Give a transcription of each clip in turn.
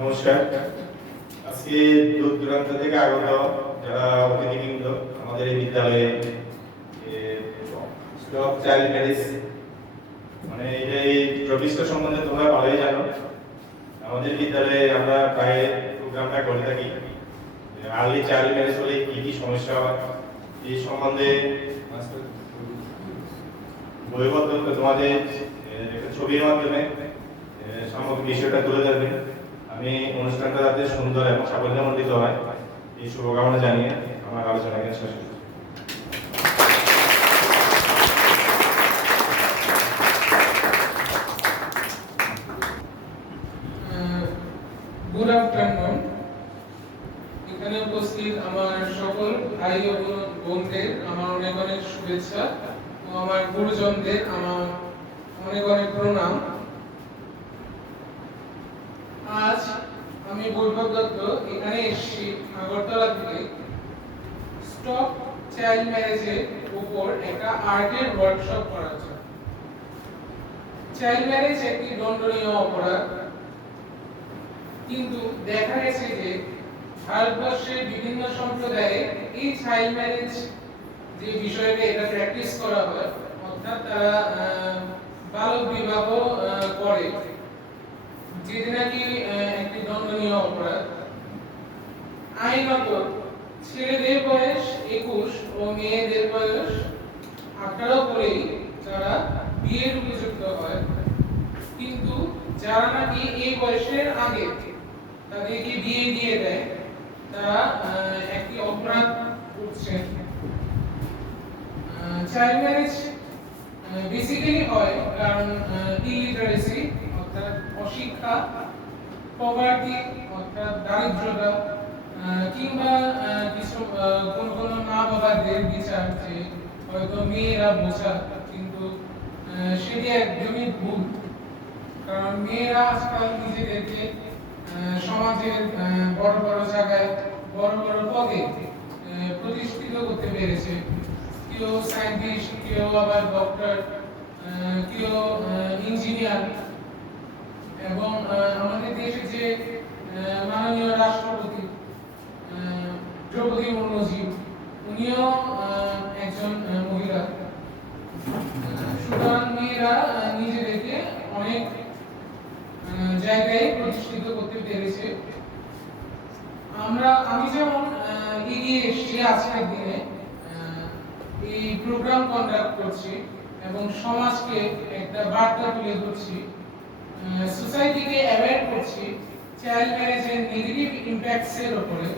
নমস্কার। আজকে দূর দূরান্ত থেকে আগত যারা অতিথিবৃন্দ আমাদের এই বিদ্যালয়ে স্টপ চাইল্ড ম্যারেজ মানে এই টপিকটা সম্বন্ধে তোমরা ভালোই জানো। আমাদের বিদ্যালয়ে আমরা প্রায় প্রোগ্রামটা করে থাকি। আর্লি চাইল্ড ম্যারেজ হলে কি কি সমস্যা হয় এই সম্বন্ধে বইবদ্ধ তোমাদের একটা ছবির মাধ্যমে সমগ্র বিষয়টা তুলে ধরবে। আমি অনুষ্ঠানটা যাতে সুন্দর এবং সাফল্যমণ্ডিত হয় এই শুভকামনা জানিয়ে আমার আলোচনা এখানে শেষ করছি। Good afternoon. এখানে উপস্থিত আমার সকল ভাই ও বোনদের আমার অনেক অনেক শুভেচ্ছা ও আমার গুরুজনদের আমার অনেক অনেক প্রণাম। আজ আমি বৈভব দত্ত এখানে এসেছি আগরতলা থেকে স্টপ চাইল্ড ম্যারেজের উপর একটা আর্টের ওয়ার্কশপ করার জন্য। চাইল্ড ম্যারেজ একটি দণ্ডনীয় অপরাধ, কিন্তু দেখা গেছে যে ভারতবর্ষের বিভিন্ন সম্প্রদায়ে এই চাইল্ড ম্যারেজ যে বিষয়টা এটা প্র্যাকটিস করা হয়, অর্থাৎ তারা বালক বিবাহ করে, যেটি নাকি একটি দণ্ডনীয় অপরাধ। আইনত ছেলেদের বয়স 21 ও মেয়েদের বয়স 18 করেই তারা বিয়ের উপযুক্ত হয়, কিন্তু যারা নাকি এই বয়সের আগে তাদেরকে বিয়ে দিয়ে দেয় তারা একটি অপরাধ করছে। চাইল্ড ম্যারেজ বেসিক্যালি হয় কারণ ইলিটারেসি অর্থাৎ অশিক্ষা, পভার্টি অর্থাৎ দারিদ্রতা, কিংবা কিছু কোন মা বাবাদের বিচার যে হয়তো মেয়েরা বোঝা, কিন্তু সেটি একদমই ভুল। কারণ মেয়েরা আজকাল নিজেদেরকে সমাজের বড় বড় জায়গায় বড় বড় পদে প্রতিষ্ঠিত করতে পেরেছে। কেউ সায়েন্টিস্ট, কেউ আবার ডক্টর, কেউ ইঞ্জিনিয়ার, এবং আমাদের দেশে যে মাননীয় রাষ্ট্রপতি দ্রৌপদী মুর্মুজি উনিও একজন মহিলা। সুতরাং মেয়েরা নিজেদেরকে অনেক জায়গায় প্রতিষ্ঠিত করতে পেরেছে। আমি যেমন এগিয়ে এসেছি আজকের দিনে এই প্রোগ্রাম কন্ডাক্ট করছি এবং সমাজকে একটা বার্তা তুলে ধরছি, সোসাইটিকে অ্যাওয়্যার করছি চাইল্ড ম্যারেজের নেগেটিভ ইমপ্যাক্টস এর উপরে।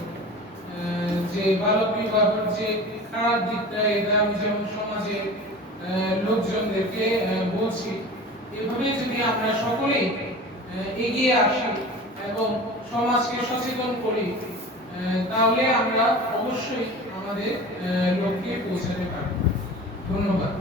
যে বালক বিবাহের যে খারাপ দিকটা, এটা আমি যেমন সমাজে লোকজনদেরকে বলছি, এভাবে যদি আমরা সকলেই এগিয়ে আসি এবং সমাজকে সচেতন করি, তাহলে আমরা অবশ্যই আমাদের লক্ষ্যে পৌঁছাতে পারব। ধন্যবাদ।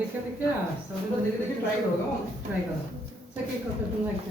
দেখে দেখে ট্রাই করো, ট্রাই করো। সে কি করতে তুমি লাগছে